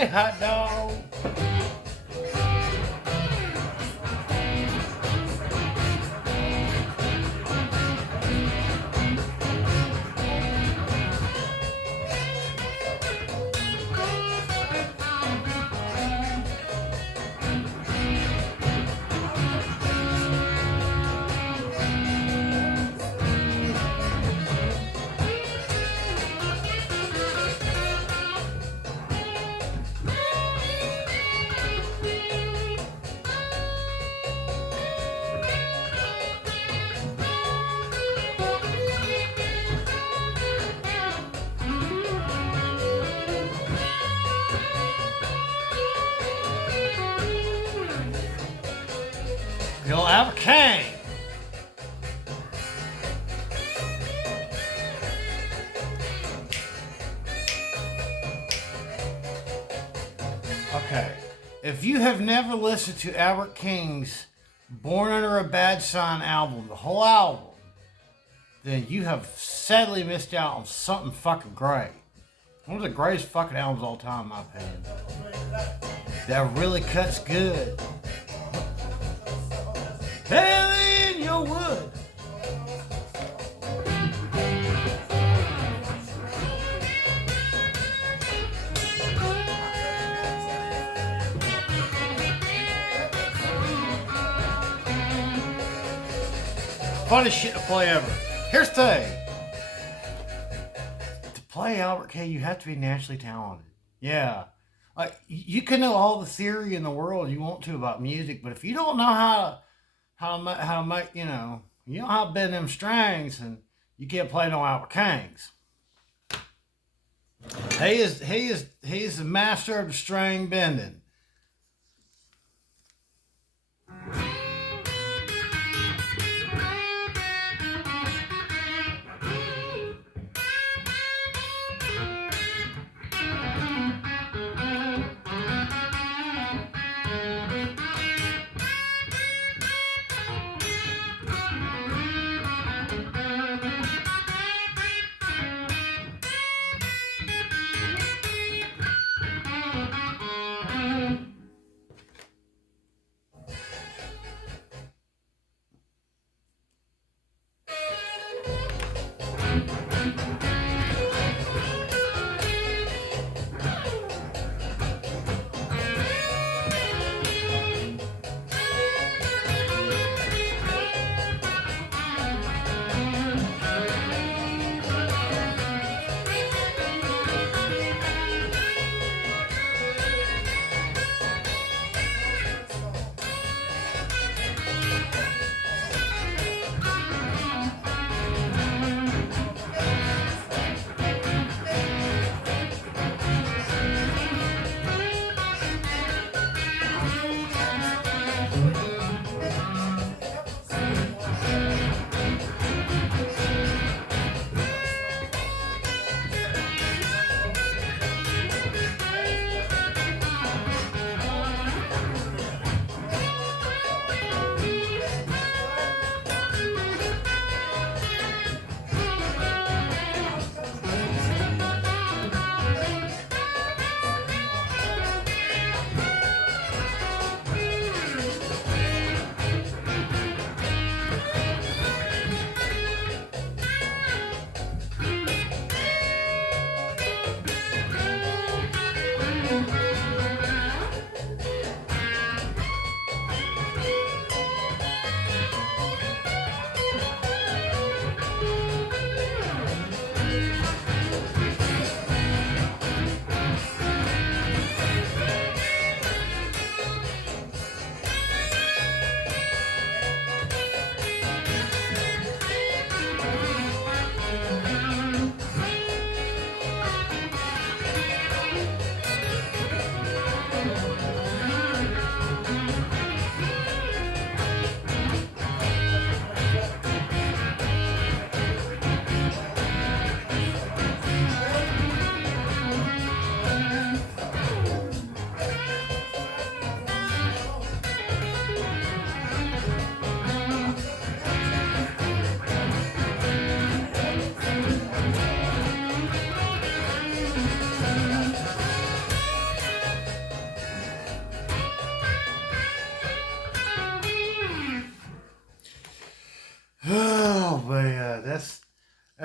Hey, hot dog. You'll have a cane. Okay, if you have never listened to Albert King's Born Under a Bad Sign album, the whole album, then you have sadly missed out on something fucking great. One of the greatest fucking albums of all time, in my opinion. That really cuts good. Hell in your wood. Funny shit to play ever. Here's the thing. To play Albert King, you have to be naturally talented. Yeah. Like, you can know all the theory in the world you want to about music, but if you don't know how to make, you don't know how to bend them strings, and you can't play no Albert Kings. He is the master of the string bending.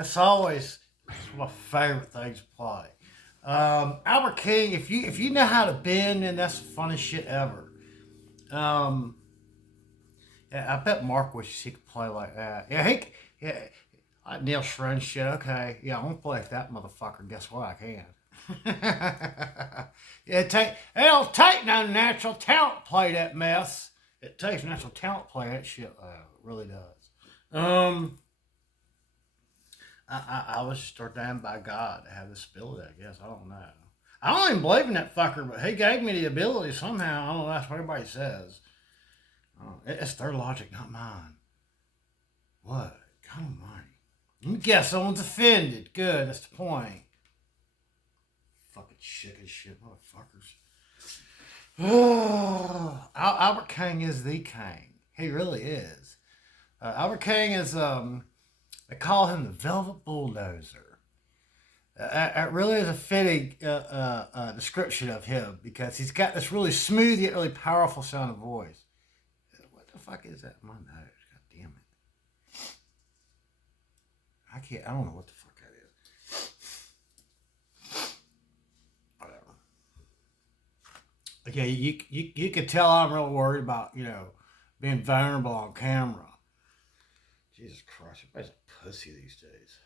That's always my favorite thing to play. Albert King, if you know how to bend, then that's the funniest shit ever. Yeah, I bet Mark wishes he could play like that. Yeah, Neil Schrein shit. Okay, yeah, I'm gonna play like that motherfucker. Guess what? I can. Yeah, it don't take no natural talent to play that mess. It takes natural talent to play that shit. It really does. I was just ordained by God to have this ability, I guess. I don't know. I don't even believe in that fucker, but he gave me the ability somehow. I don't know. That's what everybody says. It's their logic, not mine. What? God almighty. Let me guess, someone's offended. Good, that's the point. Fucking chicken shit, motherfuckers. Albert King is the king. He really is. Albert King is, they call him the Velvet Bulldozer. It really is a fitting description of him because he's got this really smooth yet really powerful sounding voice. What the fuck is that in my nose? God damn it. I don't know what the fuck that is. Whatever. Okay, you can tell I'm real worried about, being vulnerable on camera. Jesus Christ, everybody's a pussy these days.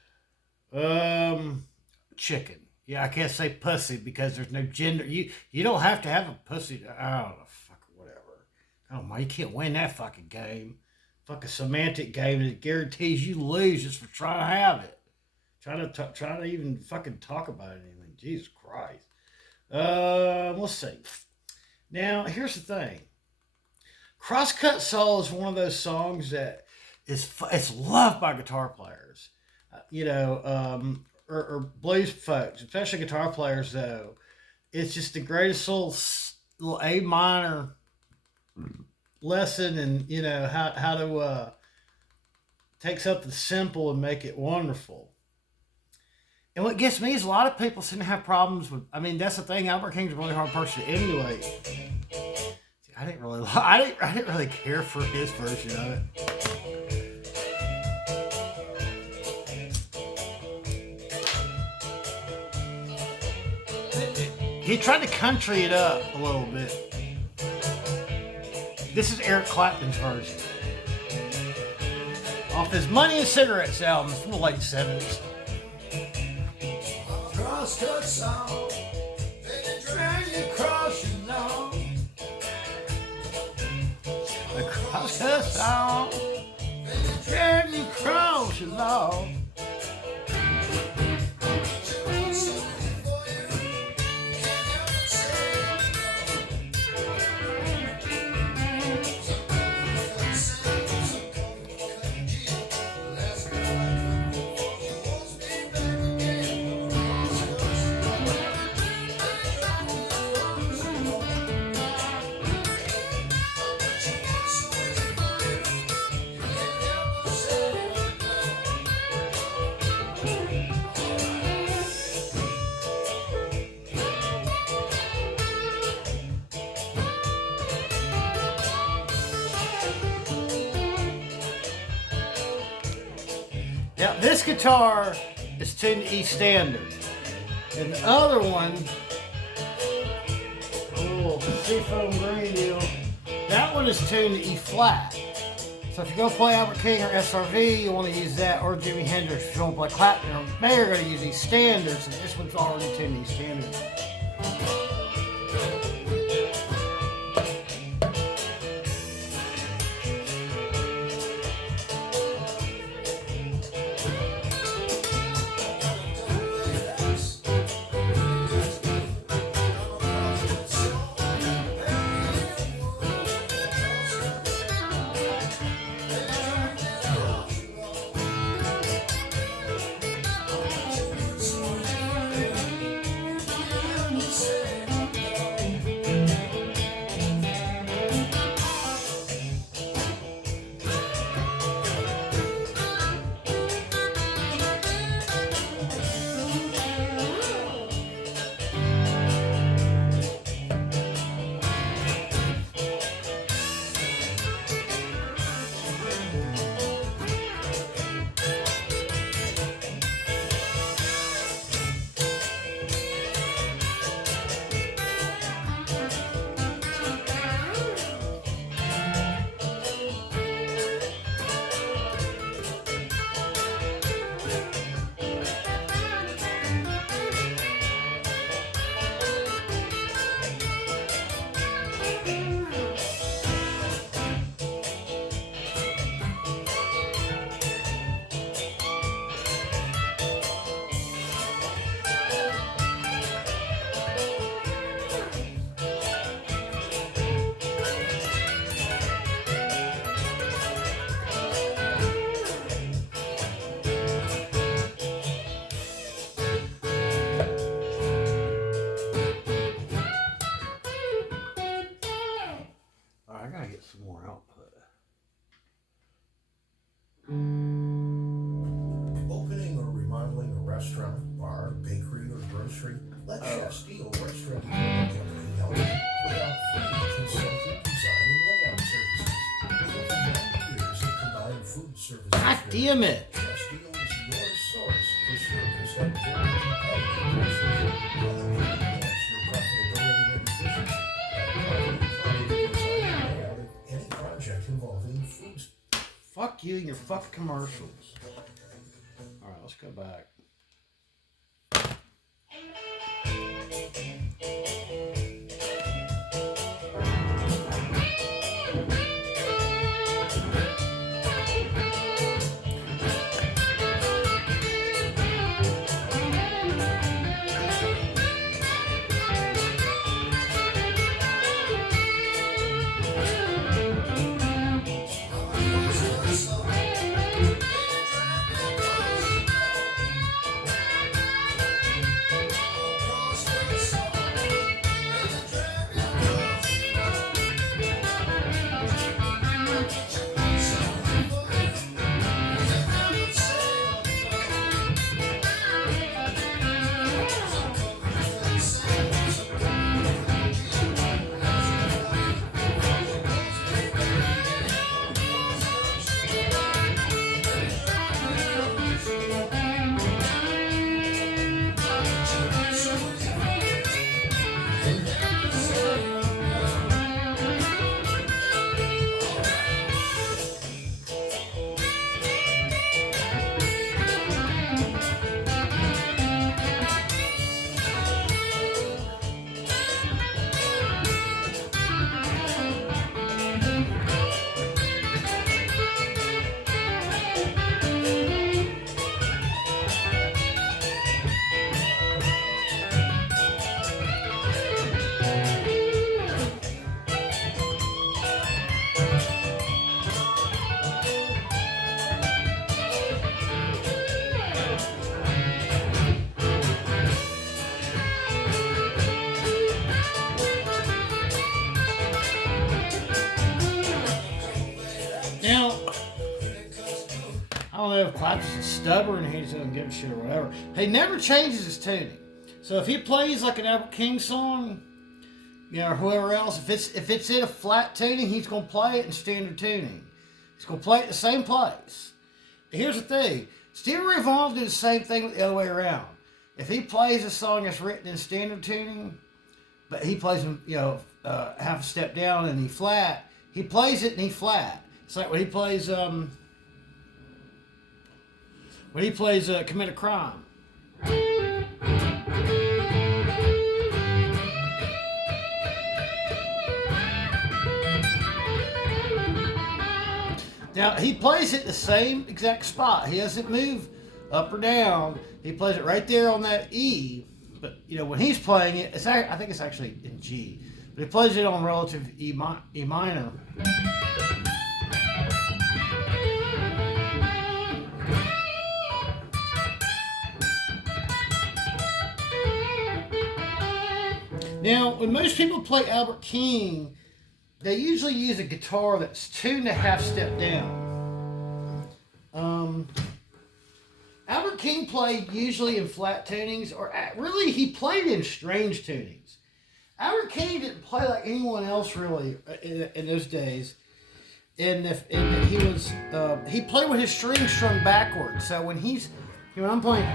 Chicken. Yeah, I can't say pussy because there's no gender. You don't have to have a pussy. I don't know, fuck whatever. Oh my, you can't win that fucking game. Fucking semantic game that guarantees you lose just for trying to have it. Trying to even fucking talk about anything. Jesus Christ. Let's see. Now, here's the thing. Crosscut Saw is one of those songs that it's loved by guitar players, or blues folks, especially guitar players. Though it's just the greatest little A minor lesson, and how to take something simple and make it wonderful. And what gets me is a lot of people seem to have problems with. I mean, that's the thing. Albert King's a really hard person to emulate. I didn't really care for his version of it. He tried to country it up a little bit. This is Eric Clapton's version. Off his Money and Cigarettes album from the late 70s. Crosscut Saw, drag you across your lawn. A crosscut saw, drag you across your lawn. Now, this guitar is tuned to E standard. And the other one, seafoam green deal, that one is tuned to E flat. So if you're going to play Albert King or SRV, you want to use that, or Jimi Hendrix. If you want to play Clapton or May, you're going to use E standards, and this one's already tuned to E standards. more output. Opening or remodeling a restaurant, bar, bakery, or grocery, let Chef Steele Restaurant Company help you with our free consultant design and layout services. With over 90 years of combined food service God damn it! Chef Steele is your source for service at very competitive prices. Enhance your profitability and efficiency. Property design and layout of any project involving food. Fuck you and your fuck commercials. Alright, let's go back. Now, I don't know if Clapton's stubborn and he doesn't give a shit or whatever. He never changes his tuning. So if he plays like an Albert King song, you know, or whoever else, if it's in a flat tuning, he's gonna play it in standard tuning. He's gonna play it the same place. Here's the thing: Stevie Ray Vaughan did the same thing the other way around. If he plays a song that's written in standard tuning, but he plays them, you know, half a step down in E flat, he plays it in E flat. It's like when he plays Commit a Crime. Now, he plays it the same exact spot. He doesn't move up or down. He plays it right there on that E. But, you know, when he's playing it, I think it's actually in G. But he plays it on relative E minor. Now, when most people play Albert King, they usually use a guitar that's 2.5 steps down. Albert King played usually in flat tunings, or really he played in strange tunings. Albert King didn't play like anyone else really in those days. And he played with his strings strung backwards. So when I'm playing,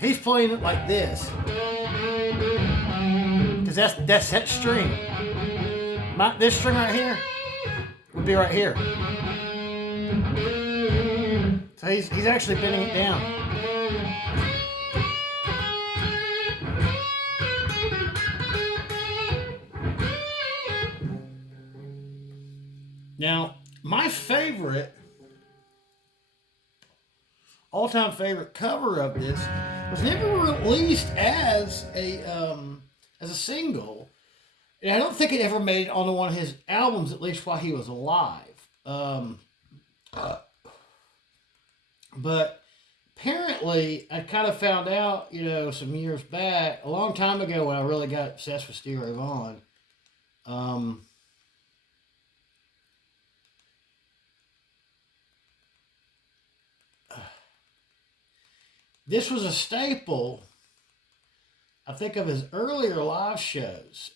he's playing it like this. Because that's that string. This string right here would be right here. So he's actually bending it down. Now, my favorite, all-time favorite cover of this was never released as a single. And I don't think it ever made it onto one of his albums, at least while he was alive. But apparently, I kind of found out, you know, some years back, a long time ago when I really got obsessed with Stevie Ray Vaughan. this was a staple, I think, of his earlier live shows.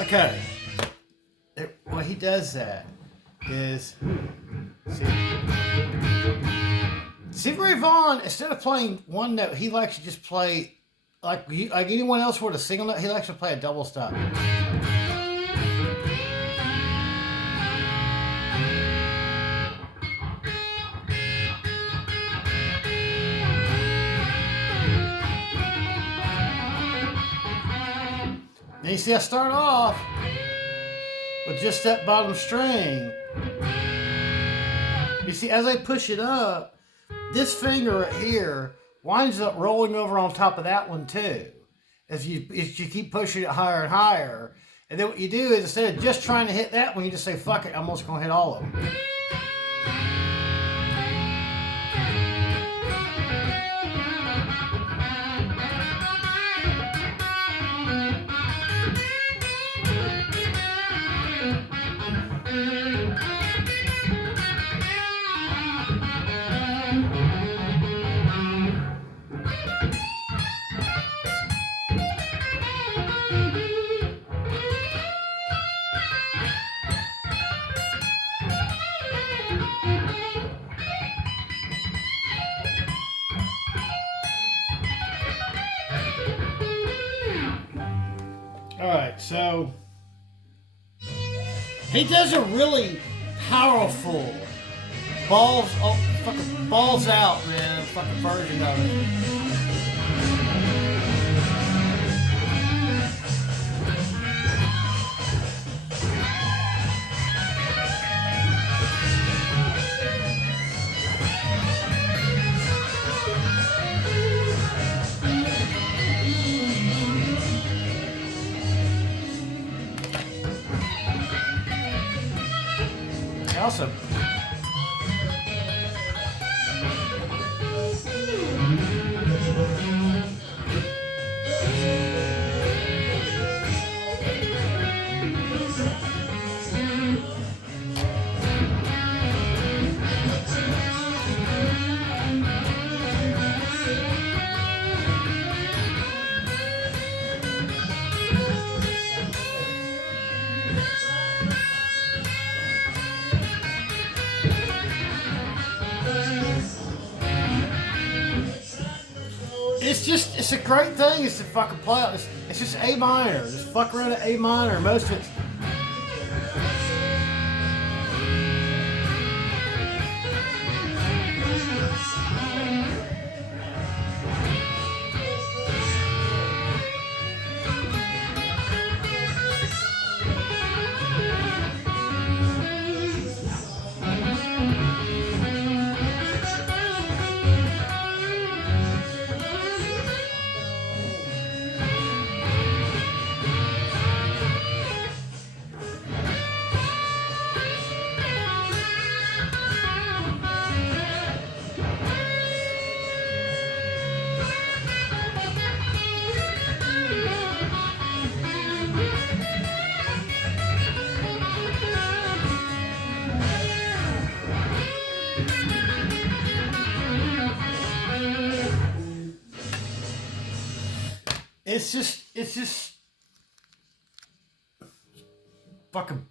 Okay. What he does that is see Ray Vaughan, instead of playing one note, he likes to just play like anyone else would a single note. He likes to play a double stop. And you see, I start off with just that bottom string. You see, as I push it up, this finger right here winds up rolling over on top of that one too. If you keep pushing it higher and higher. And then what you do is, instead of just trying to hit that one, you just say, fuck it, I'm just going to hit all of them. Alright, so he does a really powerful balls out, man, fucking version of it. Awesome. it's a great thing. It's to fucking play out. It's just A minor. Just fuck around at A minor. Most of it's. It's just fucking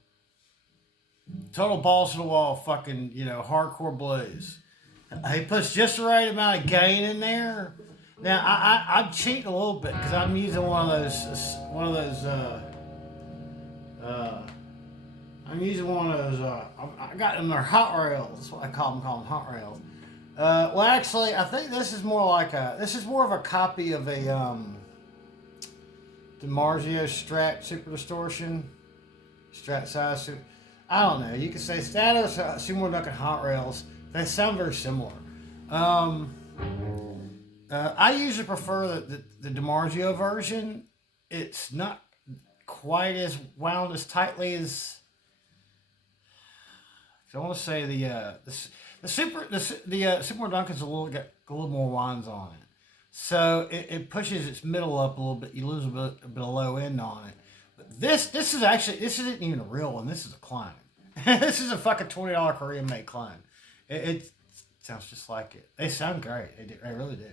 total balls to the wall, fucking, hardcore blues. He puts just the right amount of gain in there. Now I'm cheating a little bit because I'm using I'm using one of those. I got them. They're hot rails. That's what I call them hot rails. Well, actually, I think this is more of a copy of a DiMarzio Strat Super Distortion, Strat size Super. I don't know. You could say Status, Seymour Duncan hot rails. They sound very similar. I usually prefer the DiMarzio version. It's not quite as wound as tightly as. I want to say the Super Duncan's a little more winds on it, so it pushes its middle up a little bit. You lose a bit of low end on it. But this isn't even a real one. This is a clone. This is a fucking $20 Korean made clone. It sounds just like it. They sound great. They really do.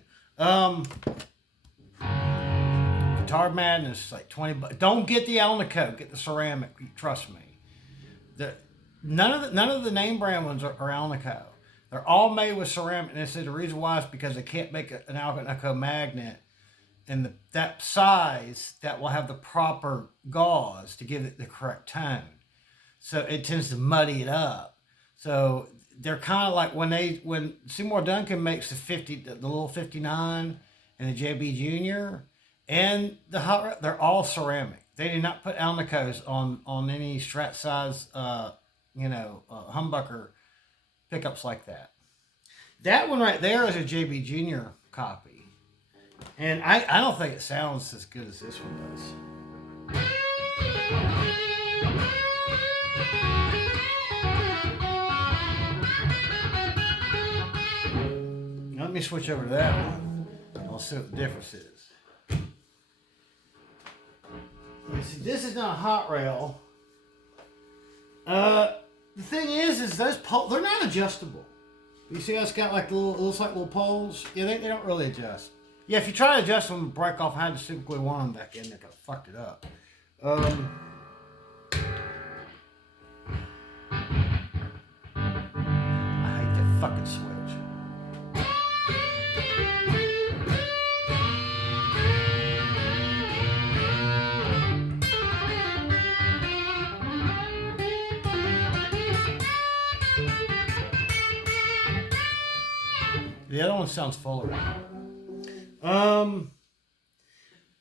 Guitar Madness is like $20. Don't get the Alnico. Get the ceramic. Trust me. None of the name brand ones are Alnico. They're all made with ceramic, and they said the reason why is because they can't make an Alnico magnet in that size that will have the proper gauze to give it the correct tone. So it tends to muddy it up. So they're kind of like when Seymour Duncan makes the little 59 and the JB Junior and the hot, they're all ceramic. They do not put Alnicos on any Strat size. Humbucker pickups like that. That one right there is a JB Junior copy. And I don't think it sounds as good as this one does. Let me switch over to that one. I'll see what the difference is. You see, this is not a hot rail. The thing is those poles, they're not adjustable. You see how it's got like looks like little poles? Yeah, they don't really adjust. Yeah, if you try to adjust them, break off, I had to super glue one of them back in there because I fucked it up. I hate that fucking switch. The other one sounds fuller.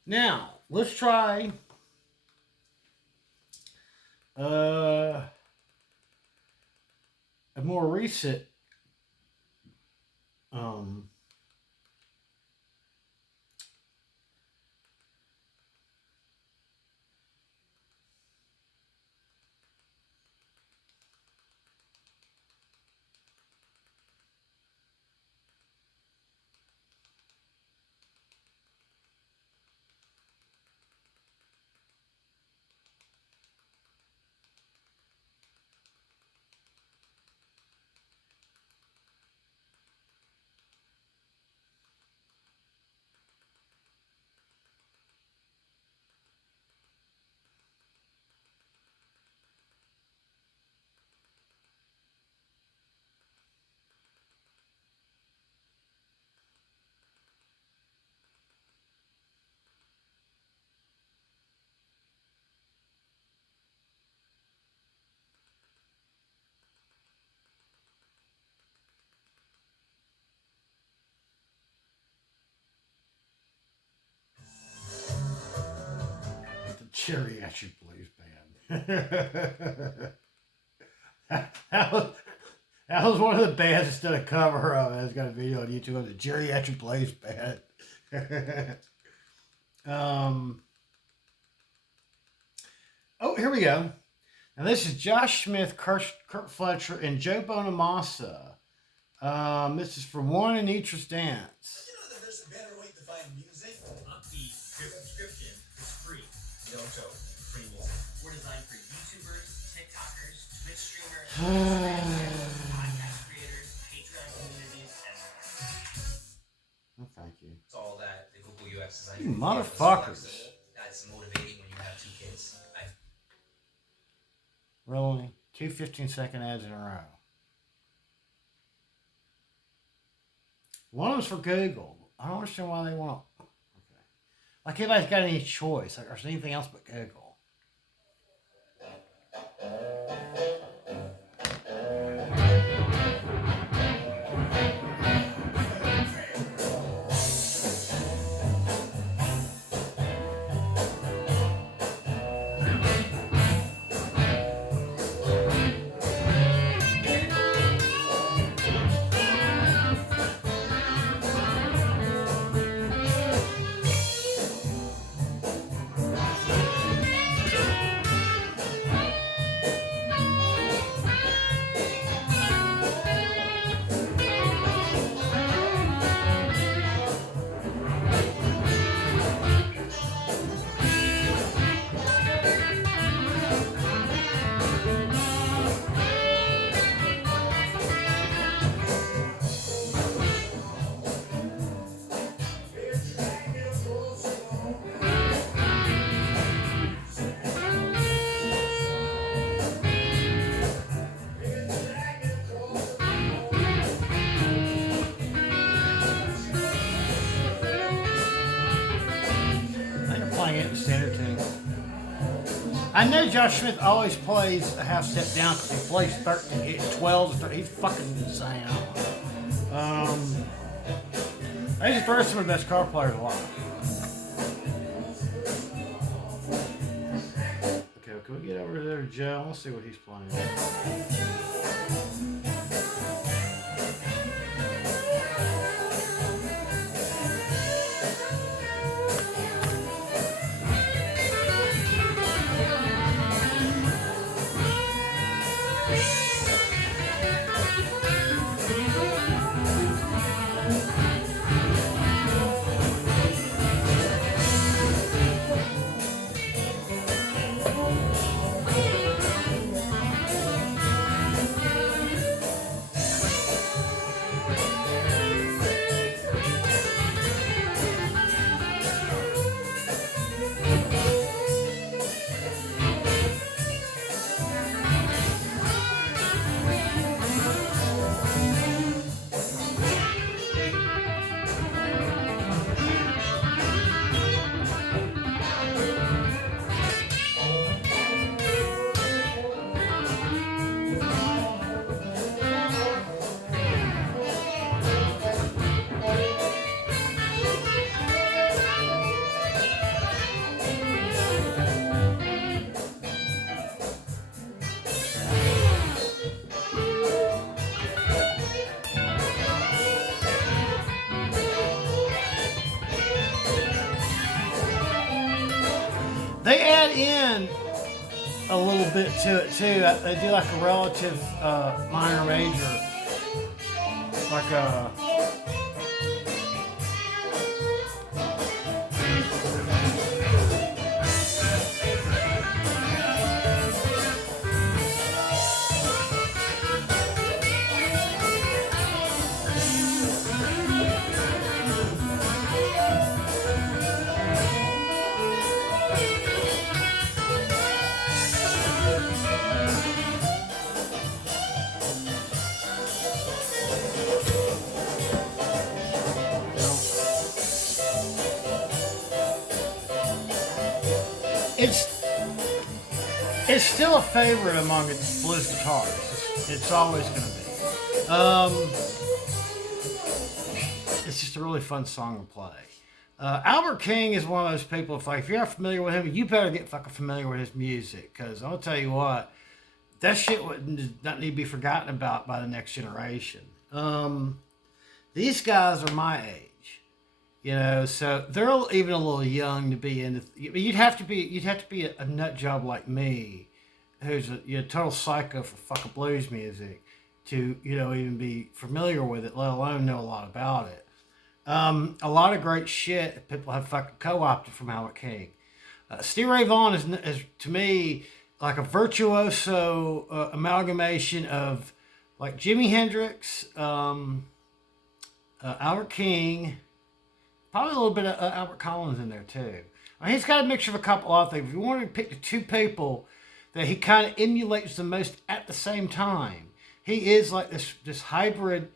Now let's try a more recent Geriatric Blues Band. that was one of the bands that's done a cover of it. It's got a video on YouTube of the Geriatric Blues Band. Oh, here we go. Now this is Josh Smith, Kurt Fletcher, and Joe Bonamassa. This is for One in Eatrice Dance. You know that there's a better way to find music? The subscription is free. Dojo, free music. We're designed for YouTubers, TikTokers, Twitch streamers, podcast creators, Patreon communities, and more. Oh, thank you. It's all that the Google UX design. You motherfuckers. That's motivating when you have 2 kids. Really? 2 15-second ads in a row. One of them's for Google. I don't understand why they want to. Okay. Like anybody's got any choice. Like, there's anything else but Google. Standard tune. I know Josh Smith always plays a half step down because he plays 13, 12, he's fucking insane. He's probably some of the best car players alive. Okay, can we get over there to Joe? Let's see what he's playing. They add in a little bit to it too. They do like a relative minor major, like a. It's still a favorite among its blues guitarists. It's always going to be. It's just a really fun song to play. Albert King is one of those people. If you're not familiar with him, you better get fucking familiar with his music. Because I'll tell you what, that shit does not need to be forgotten about by the next generation. These guys are my age. So they're even a little young to be into. You'd have to be a nut job like me, who's a total psycho for fucking blues music, to even be familiar with it, let alone know a lot about it. A lot of great shit people have fucking co-opted from Albert King. Stevie Ray Vaughan is to me like a virtuoso amalgamation of like Jimi Hendrix, Albert King. Probably a little bit of Albert Collins in there too. I mean, he's got a mixture of a couple of things. If you wanted to pick the two people that he kind of emulates the most at the same time, he is like this hybrid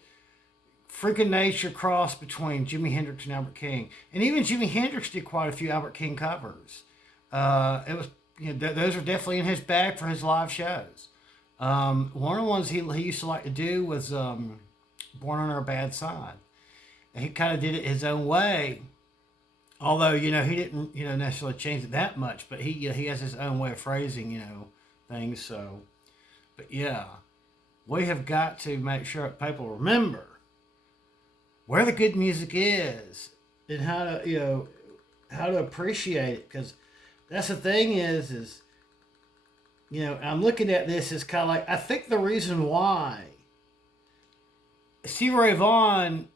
freaking nature cross between Jimi Hendrix and Albert King. And even Jimi Hendrix did quite a few Albert King covers. It was those are definitely in his bag for his live shows. One of the ones he used to like to do was Born on Our Bad Side. He kind of did it his own way, although he didn't necessarily change it that much. But he has his own way of phrasing things. So, but yeah, we have got to make sure that people remember where the good music is and how to appreciate it. Because that's the thing is I'm looking at this as kind of like, I think the reason why Stevie Ray Vaughan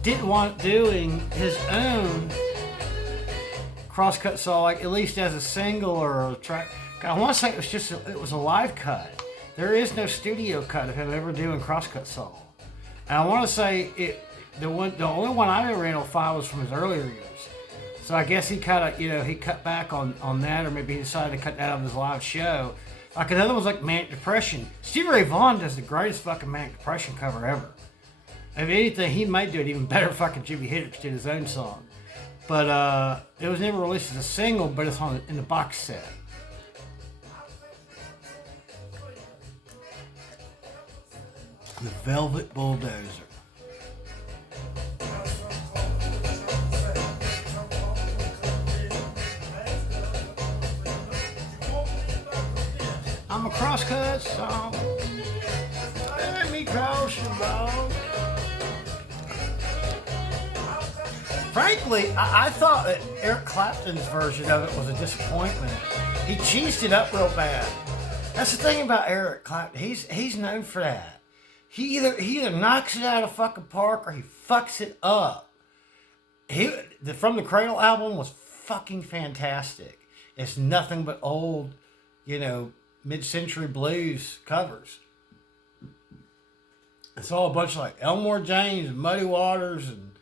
didn't want doing his own Crosscut Saw, like at least as a single or a track. I want to say it was a live cut. There is no studio cut of him ever doing Crosscut Saw. And I want to say the only one I ever ran on file was from his earlier years. So I guess he kind of he cut back on that, or maybe he decided to cut that out of his live show. Like another one's like Manic Depression. Stevie Ray Vaughan does the greatest fucking Manic Depression cover ever. If anything, he might do it even better. Fucking Jimi Hendrix did his own song, but it was never released as a single. But it's in the box set. The Velvet Bulldozer. I'm a crosscut saw. Let me cross your ball. Frankly, I thought that Eric Clapton's version of it was a disappointment. He cheesed it up real bad. That's the thing about Eric Clapton. He's known for that. He either knocks it out of fucking park or he fucks it up. The From the Cradle album was fucking fantastic. It's nothing but old, mid-century blues covers. It's all a bunch of like Elmore James and Muddy Waters and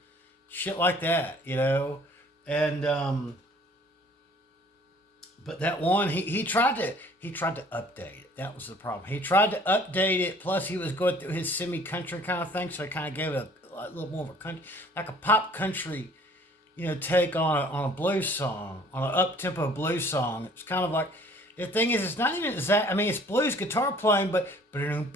shit like that, and but that one he tried to update it. That was the problem. He tried to update it. Plus, he was going through his semi-country kind of thing, so he kind of gave it a little more of a country, like a pop country, take on a blues song, on an up-tempo blues song. It's kind of like, the thing is, it's not even exact. I mean, it's blues guitar playing, but it's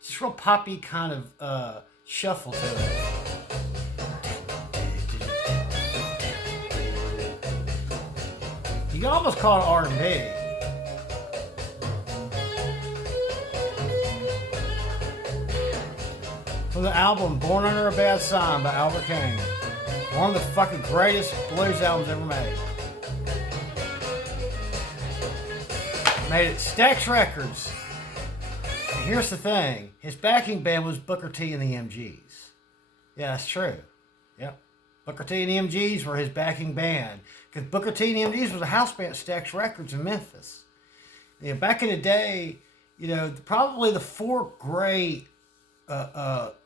this real poppy kind of shuffle to it. You can almost call it R&B. From the album Born Under a Bad Sign by Albert King. One of the fucking greatest blues albums ever made. Made it Stax Records. And here's the thing. His backing band was Booker T and the MGs. Yeah, that's true. Yep. Booker T and the MGs were his backing band. Because Booker T and the MGs was a house band at Stax Records in Memphis. Back in the day, probably the four great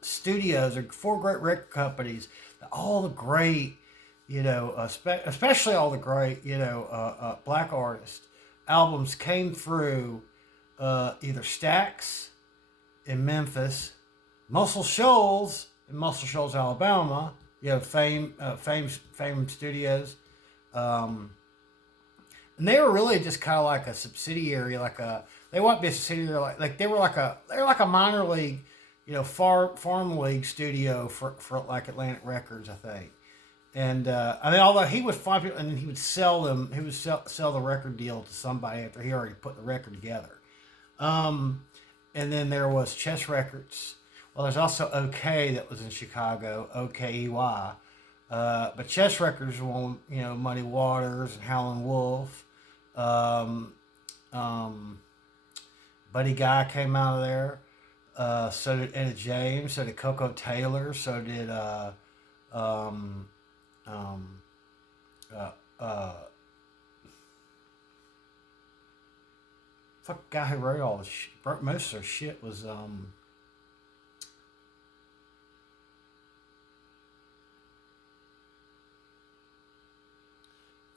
studios or four great record companies, all the great, especially all the great, black artists albums came through either Stax in Memphis, Muscle Shoals in Muscle Shoals, Alabama. Fame Studios, and they were really just kind of like a subsidiary, they wouldn't be a subsidiary, like they were like a minor league farm league studio for like Atlantic Records, I think. And I mean, although he would find people and then he would sell them, he would sell the record deal to somebody after he already put the record together. And then there was Chess Records. Well, there's also OK that was in Chicago, OKEY. But Chess Records were one, Muddy Waters and Howlin' Wolf. Buddy Guy came out of there. So did Etta James. So did Coco Taylor. So did fuck guy who wrote all the shit. Most of their shit was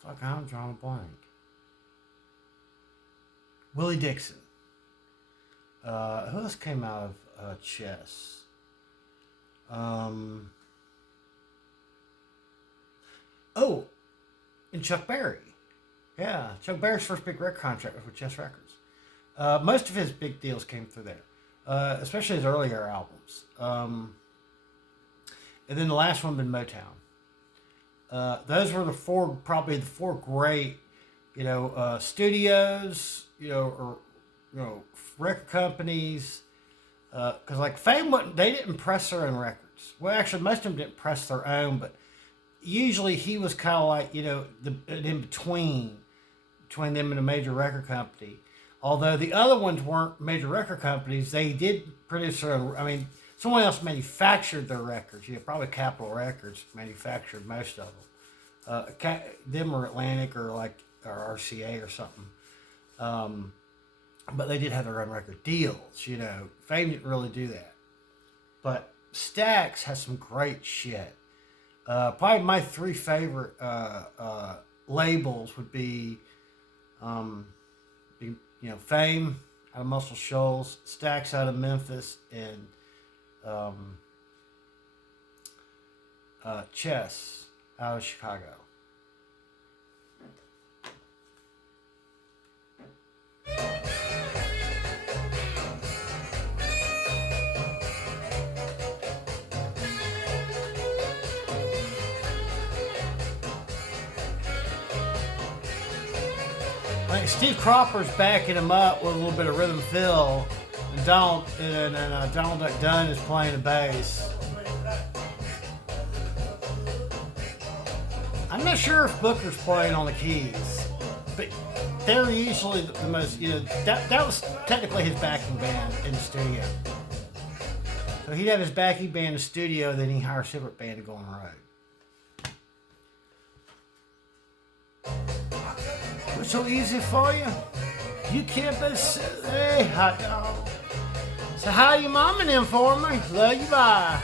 fuck, I'm drawing a blank. Willie Dixon. Who else came out of Chess? And Chuck Berry. Yeah, Chuck Berry's first big record contract was with Chess Records. Most of his big deals came through there, especially his earlier albums. And then the last one been Motown. Those were probably the four great, studios, or record companies. Because like Fame they didn't press their own records. Well, actually, most of them didn't press their own, but usually he was kind of like the in between them and a major record company. Although the other ones weren't major record companies, they did produce their own. I mean, someone else manufactured their records. Probably Capitol Records manufactured most of them. Them or Atlantic or RCA or something. But they did have their own record deals. Fame didn't really do that. But Stax has some great shit. Probably my three favorite labels would be, Fame out of Muscle Shoals, Stax out of Memphis, and Chess out of Chicago. I think Steve Cropper's backing him up with a little bit of rhythm fill, and Donald Duck Dunn is playing the bass. I'm not sure if Booker's playing on the keys, but they're usually the most. That was technically his backing band in the studio. So he'd have his backing band in the studio, then he'd hire a separate band to go on the road. What's so easy for you? You can't be silly, hot dog. So how you mom and them for me? Love you, bye.